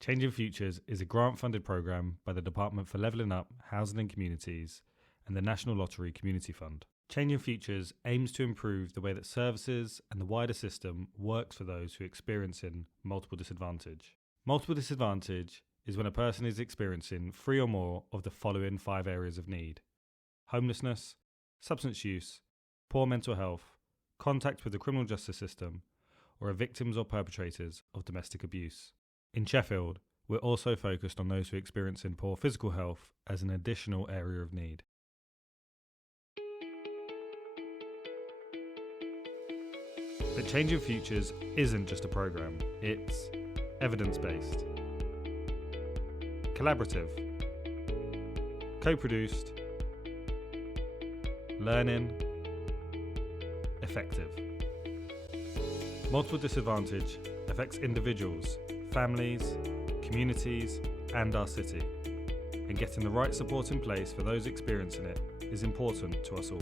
Changing Futures is a grant-funded programme by the Department for Levelling Up, Housing and Communities and the National Lottery Community Fund. Changing Futures aims to improve the way that services and the wider system works for those who are experiencing multiple disadvantage. Multiple disadvantage is when a person is experiencing 3 or more of the following 5 areas of need: homelessness, substance use, poor mental health, contact with the criminal justice system, or are victims or perpetrators of domestic abuse. In Sheffield, we're also focused on those who are experiencing poor physical health as an additional area of need. But Changing Futures isn't just a programme, it's evidence-based, collaborative, co-produced, learning, effective. Multiple disadvantage affects individuals, families, communities, and our city. And getting the right support in place for those experiencing it is important to us all.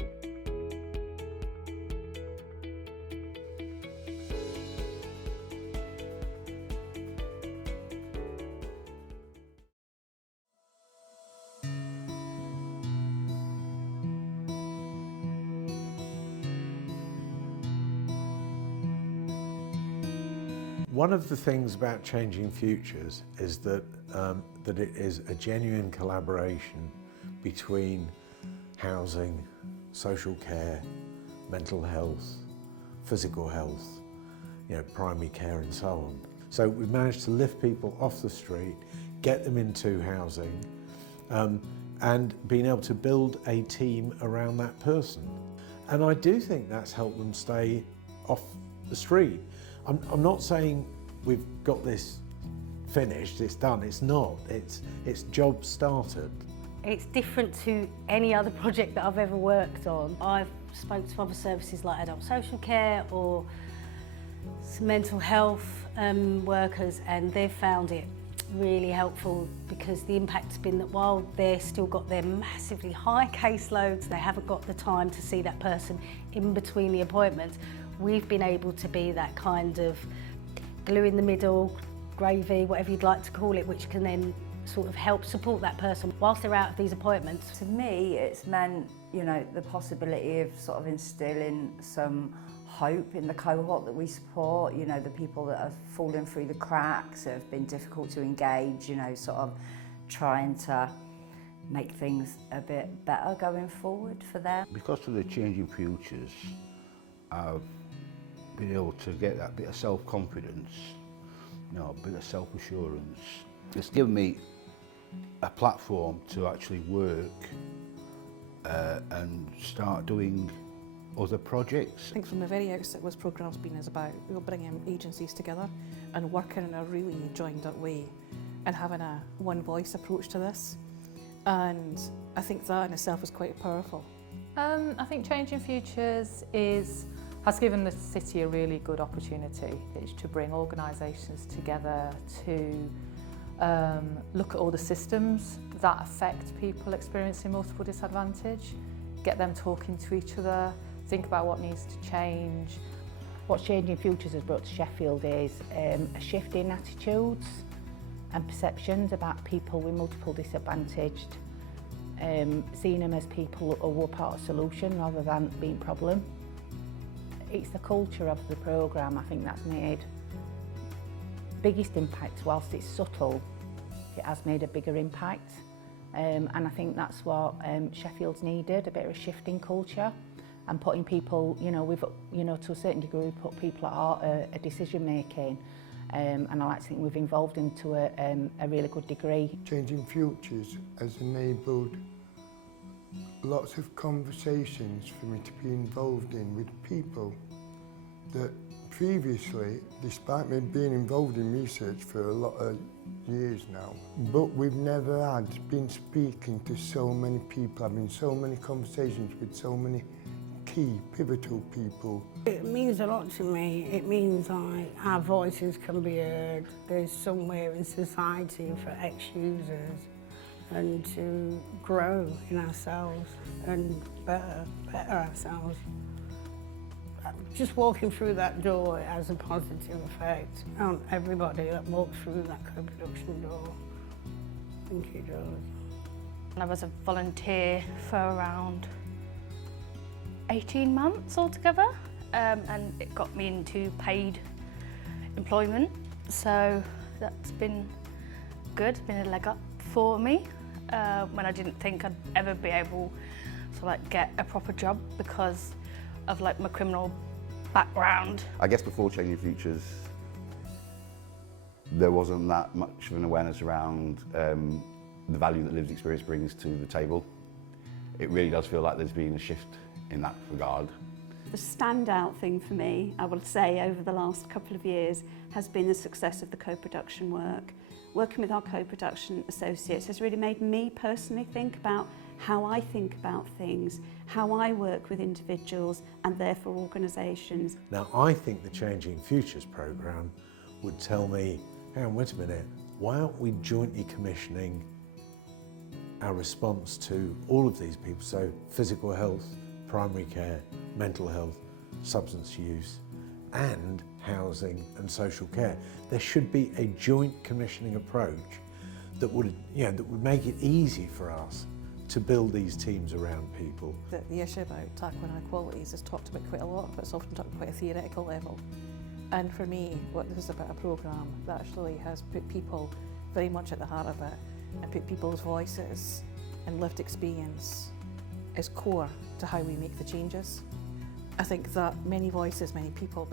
One of the things about Changing Futures is that it is a genuine collaboration between housing, social care, mental health, physical health, primary care and so on. So we've managed to lift people off the street, get them into housing, and being able to build a team around that person. And I do think that's helped them stay off the street. I'm not saying we've got this finished, it's done, it's not. It's job started. It's different to any other project that I've ever worked on. I've spoken to other services like adult social care or some mental health workers, and they've found it really helpful because the impact's been that while they've still got their massively high caseloads, they haven't got the time to see that person in between the appointments. We've been able to be that kind of glue in the middle, gravy, whatever you'd like to call it, which can then sort of help support that person whilst they're out of these appointments. To me, it's meant, the possibility of sort of instilling some hope in the cohort that we support, the people that have fallen through the cracks, have been difficult to engage, sort of trying to make things a bit better going forward for them. Because of the Changing Futures, I've been able to get that bit of self-confidence, a bit of self-assurance. It's given me a platform to actually work and start doing other projects. I think from the very outset this programme's been about bringing agencies together and working in a really joined-up way and having a one-voice approach to this. And I think that in itself is quite powerful. I think Changing Futures has given the city a really good opportunity. It's to bring organisations together to look at all the systems that affect people experiencing multiple disadvantage, get them talking to each other, think about what needs to change. What Changing Futures has brought to Sheffield is a shift in attitudes and perceptions about people with multiple disadvantaged, seeing them as people who are part of the solution rather than being a problem. It's the culture of the programme, I think, that's made biggest impact. Whilst it's subtle, it has made a bigger impact. And I think that's what Sheffield's needed, a bit of a shift in culture and putting people, we've, to a certain degree, put people at heart of decision making. And I like to think we've evolved into a really good degree. Changing Futures has enabled lots of conversations for me to be involved in with people that previously, despite me being involved in research for a lot of years now, but we've never been speaking to so many people, having so many conversations with so many key, pivotal people. It means a lot to me. It means like our voices can be heard. There's somewhere in society for ex-users and to grow in ourselves and better ourselves. just walking through that door has a positive effect on everybody that walks through that co-production door. I think it does. I was a volunteer for around 18 months altogether, and it got me into paid employment, so that's been good, been a leg up for me when I didn't think I'd ever be able to get a proper job because of my criminal background. I guess before Changing Futures, there wasn't that much of an awareness around the value that lived experience brings to the table. It really does feel like there's been a shift in that regard. The standout thing for me, I will say, over the last couple of years has been the success of the co-production work. Working with our co-production associates has really made me personally think about how I think about things, how I work with individuals and therefore organisations. Now, I think the Changing Futures programme would tell me, hang on, wait a minute, why aren't we jointly commissioning our response to all of these people? So physical health, primary care, mental health, substance use, and housing and social care. There should be a joint commissioning approach that would, that would make it easy for us to build these teams around people. The issue about tackling inequalities is talked about quite a lot, but it's often talked about quite a theoretical level. And for me, what this is about a programme that actually has put people very much at the heart of it and put people's voices and lived experience is core to how we make the changes. I think that many voices, many people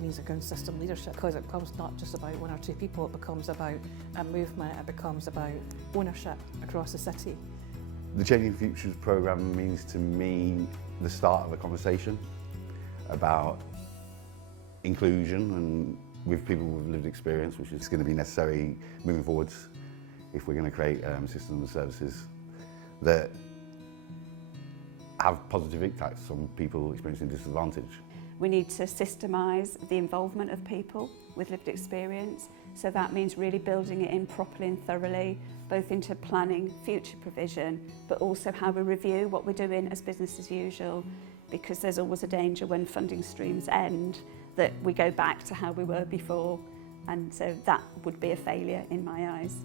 means a ground system leadership, because it becomes not just about one or two people, it becomes about a movement, it becomes about ownership across the city. The Changing Futures programme means to me the start of a conversation about inclusion and with people with lived experience, which is going to be necessary moving forwards if we're going to create systems and services that have positive impacts on people experiencing disadvantage. We need to systemise the involvement of people with lived experience, so that means really building it in properly and thoroughly, both into planning, future provision, but also how we review what we're doing as business as usual, because there's always a danger when funding streams end that we go back to how we were before, and so that would be a failure in my eyes.